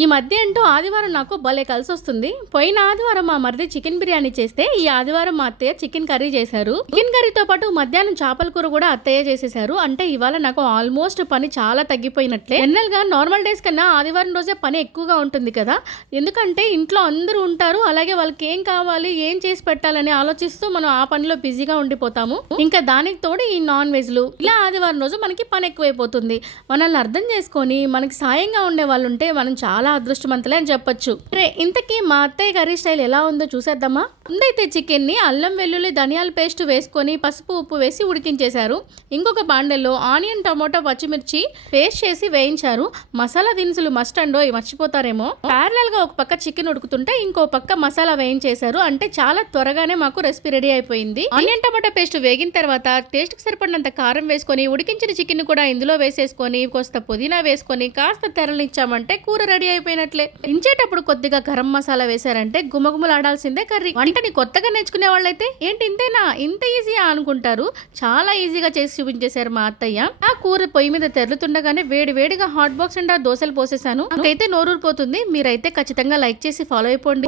ఈ మధ్య అంటూ ఆదివారం నాకు భలే కలిసొస్తుంది. పోయిన ఆదివారం మా మరిది చికెన్ బిర్యానీ చేస్తే ఈ ఆదివారం మా అత్తయ్య చికెన్ కర్రీ చేశారు. చికెన్ కర్రీతో పాటు మధ్యాహ్నం చేపల కూర కూడా అత్తయ్య చేసేసారు. అంటే ఇవాళ నాకు ఆల్మోస్ట్ పని చాలా తగ్గిపోయినట్లే. జనరల్ గా నార్మల్ డేస్ కన్నా ఆదివారం రోజే పని ఎక్కువగా ఉంటుంది కదా. ఎందుకంటే ఇంట్లో అందరూ ఉంటారు, అలాగే వాళ్ళకి ఏం కావాలి, ఏం చేసి పెట్టాలని ఆలోచిస్తూ మనం ఆ పనిలో బిజీగా ఉండిపోతాము. ఇంకా దానికి తోడు ఈ నాన్ వెజ్లు, ఇలా ఆదివారం రోజు మనకి పని ఎక్కువైపోతుంది. మనల్ని అర్థం చేసుకొని మనకి సాయంగా ఉండే వాళ్ళు ఉంటే మనం చాలా అదృష్టవంతులే అని చెప్పొచ్చు. ఇంతకీ మా అత్తయ్య కర్రీ స్టైల్ ఎలా ఉందో చూసేద్దామా. ముందైతే చికెన్ ని అల్లం వెల్లుల్లి ధనియాల పేస్ట్ వేసుకొని పసుపు ఉప్పు వేసి ఉడికించేశారు. ఇంకొక బాండెల్లో ఆనియన్ టమోటా పచ్చిమిర్చి పేస్ట్ చేసి వేయించారు. మసాలా దినుసులు మస్ట్ అండో మర్చిపోతారేమో. ప్యారలల్ గా ఒక పక్క చికెన్ ఉడుకుతుంటే ఇంకో పక్క మసాలా వేయించేశారు. అంటే చాలా త్వరగానే మాకు రెసిపీ రెడీ అయిపోయింది. ఆనియన్ టమోటా పేస్ట్ వేగిన తర్వాత టేస్ట్ కి సరిపడినంత కారం వేసుకొని ఉడికించిన చికెన్ కూడా ఇందులో వేసేసుకొని కోస్త పుదీనా వేసుకొని కాస్త తెరలిచ్చామంటే కూర రెడీ అయిపోయినట్లే. దించేటప్పుడు కొద్దిగా గరం మసాలా వేశారంటే గుమగుమలాడాల్సిందే కర్రీ. వంటని కొత్తగా నేర్చుకునే వాళ్ళైతే ఏంటి ఇంతేనా, ఇంత ఈజీయా అనుకుంటారు. చాలా ఈజీగా చేసి చూపించేశారు మా అత్తయ్య. ఆ కూర పొయ్యి మీద తెరులుతుండగానే వేడి వేడిగా హాట్ బాక్స్ అండ్ దోశలు పోసేసాను. నాకైతే నోరూరిపోతుంది. మీరైతే ఖచ్చితంగా లైక్ చేసి ఫాలో అయిపోండి.